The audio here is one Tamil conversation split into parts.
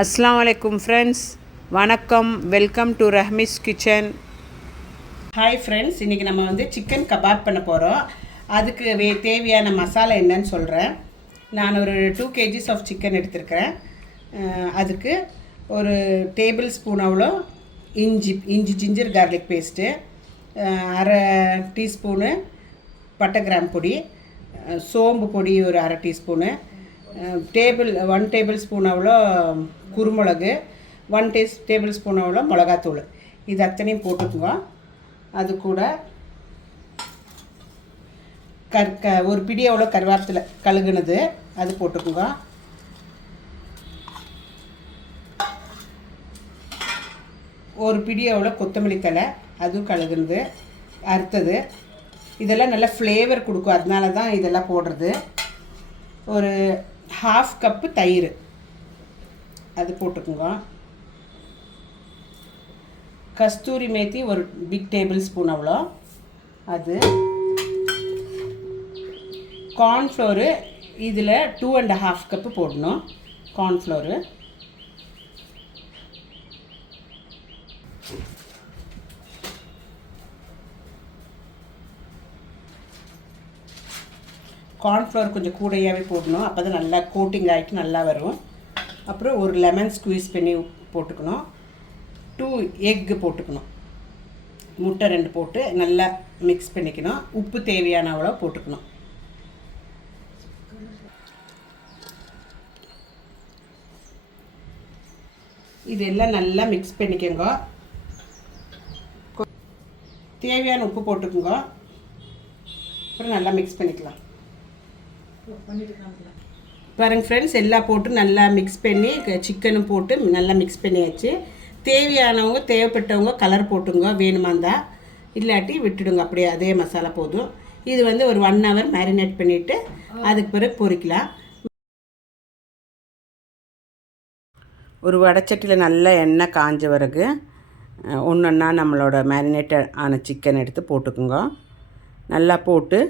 அஸ்ஸலாமு அலைக்கும் ஃப்ரெண்ட்ஸ், வணக்கம். Welcome to Rahmi's kitchen. Hi friends, இன்றைக்கி நம்ம சிக்கன் கபாப் பண்ண போகிறோம். அதுக்கு தேவையான மசாலா என்னன்னு சொல்கிறேன். நான் ஒரு 2 kgs ஆஃப் சிக்கன் எடுத்திருக்கிறேன். அதுக்கு ஒரு டேபிள் ஸ்பூன் அவ்வளோ இஞ்சி ஜிஞ்சர் கார்லிக் பேஸ்ட்டு, அரை டீஸ்பூனு பட்டை கிராம் பொடி, சோம்பு பொடி ஒரு அரை டீஸ்பூனு, 1 டேபிள் ஸ்பூன் அவ்வளோ குருமிளகு, 1 டேபிள் ஸ்பூன் அவ்வளோ மிளகாத்தூள். இது அத்தனையும் போட்டுக்குங்க. அது கூட ஒரு பிடி அவ்வளோ கருவேப்பிலை கழுகுனது அது போட்டுக்குங்க. ஒரு பிடி அவ்வளோ கொத்தமல்லி தழை அதுவும் கழுகுனது அறுத்தது. இதெல்லாம் நல்லா ஃப்ளேவர் கொடுக்கும், அதனால தான் இதெல்லாம் போடுறது. ஒரு 1/2 கப்பு தயிர் அது போட்டுக்குங்க. கஸ்தூரி மேத்தி ஒரு பிக் டேபிள் ஸ்பூன் அவ்வளோ அது. கார்ன்ஃப்ளோரு இதில் 2.5 கப்பு போடணும். கார்ன்ஃப்ளோரு கார்ன்ஃப்ளவர் கொஞ்சம் கூடையாகவே போடணும், அப்போ தான் நல்லா கோட்டிங் ஆகிட்டு நல்லா வரும். அப்புறம் ஒரு லெமன் ஸ்குவீஸ் பண்ணி போட்டுக்கணும். 2 எக்கு போட்டுக்கணும். முட்டை 2 போட்டு நல்லா மிக்ஸ் பண்ணிக்கணும். உப்பு தேவையான அவ்வளோ போட்டுக்கணும். இதெல்லாம் நல்லா மிக்ஸ் பண்ணிக்கோங்க. தேவையான உப்பு போட்டுக்கோங்க. அப்புறம் நல்லா மிக்ஸ் பண்ணிக்கலாம். பாருங்கள் ஃப்ரெண்ட்ஸ், எல்லாம் போட்டு நல்லா மிக்ஸ் பண்ணி சிக்கனும் போட்டு நல்லா மிக்ஸ் பண்ணியாச்சு. தேவையானவங்க தேவைப்பட்டவங்க கலர் போட்டுங்க வேணுமா இருந்தால், இல்லாட்டி விட்டுடுங்க, அப்படியே அதே மசாலா போதும். இது ஒரு 1 hour மேரினேட் பண்ணிவிட்டு அதுக்கு பிறகு பொரிக்கலாம். ஒரு வடைச்சட்டியில் நல்லா எண்ணெய் காஞ்ச பிறகு ஒன்றா நம்மளோட மேரினேட் ஆன சிக்கன் எடுத்து போட்டுக்குங்க. நல்லா போட்டு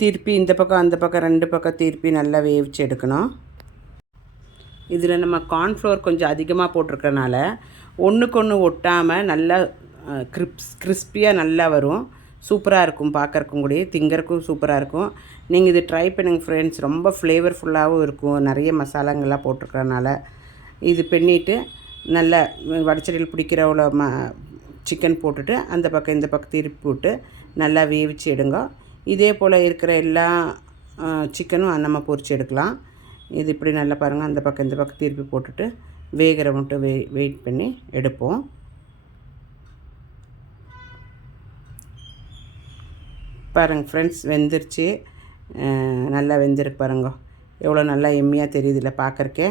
திருப்பி இந்த பக்கம் அந்த பக்கம் 2 பக்கம் திருப்பி நல்லா வேவிச்சு எடுக்கணும். இதில் நம்ம கார்ன்ஃப்ளவர் கொஞ்சம் அதிகமாக போட்டிருக்கறனால ஒன்றுக்கு ஒன்று ஒட்டாமல் நல்லா கிறிஸ்பியாக நல்லா வரும். சூப்பராக இருக்கும், பார்க்குறக்கும் கூட திங்கறக்கும் சூப்பராக இருக்கும். நீங்கள் இது ட்ரை பண்ணுங்கள் ஃப்ரெண்ட்ஸ். ரொம்ப ஃப்ளேவர்ஃபுல்லாகவும் இருக்கும், நிறைய மசாலாங்கள்லாம் போட்டிருக்கறனால. இது பண்ணிவிட்டு நல்லா வடைச்சட்டியில் பிடிக்கிறவளோ சிக்கன் போட்டுட்டு அந்த பக்கம் இந்த பக்கம் திருப்பி போட்டு நல்லா வேவிச்சு எடுங்க. இதே போல் இருக்கிற எல்லா சிக்கனும் நம்ம பொரிச்சு எடுக்கலாம். இது இப்படி நல்லா பாருங்கள், அந்த பக்கம் இந்த பக்கம் திருப்பி போட்டுட்டு வேகிற மட்டும் வெயிட் பண்ணி எடுப்போம். பாருங்கள் ஃப்ரெண்ட்ஸ், வெந்துருச்சு, நல்லா வெந்திருக்கு பாருங்க. எவ்வளோ நல்லா எம்மியாக தெரியுதுல்ல, பார்க்குறக்கே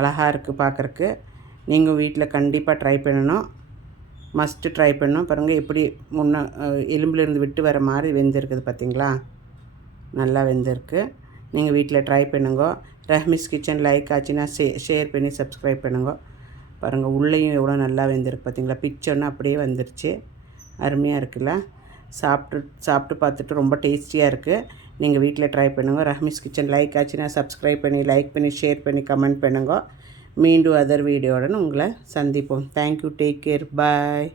அழகாக இருக்குது பார்க்குறக்கு. நீங்கள் வீட்டில் கண்டிப்பாக ட்ரை பண்ணணும், மஸ்ட்டு ட்ரை பண்ணணும். பாருங்கள் எப்படி எலும்புலேருந்து விட்டு வர மாதிரி வெந்திருக்குது பார்த்தீங்களா, நல்லா வெந்திருக்கு. நீங்கள் வீட்டில் ட்ரை பண்ணுங்க. ரஹ்மிஸ் கிச்சன் லைக் ஆச்சுன்னா ஷேர் பண்ணி சப்ஸ்கிரைப் பண்ணுங்க. பாருங்கள் உள்ளேயும் எவ்வளோ நல்லா வெந்திருக்கு பார்த்தீங்களா, பிக்சர்னு அப்படியே வந்துருச்சு. அருமையாக இருக்குல்ல. சாப்பிட்டு பார்த்துட்டு ரொம்ப டேஸ்டியாக இருக்குது. நீங்கள் வீட்டில் ட்ரை பண்ணுங்க. ரஹ்மிஸ் கிச்சன் லைக் ஆச்சுன்னா சப்ஸ்கிரைப் பண்ணி லைக் பண்ணி ஷேர் பண்ணி கமெண்ட் பண்ணுங்க. மீண்டும் அதர் வீடியோவுடன் உங்களை சந்திப்போம். தேங்க்யூ, டேக் கேர், பாய்.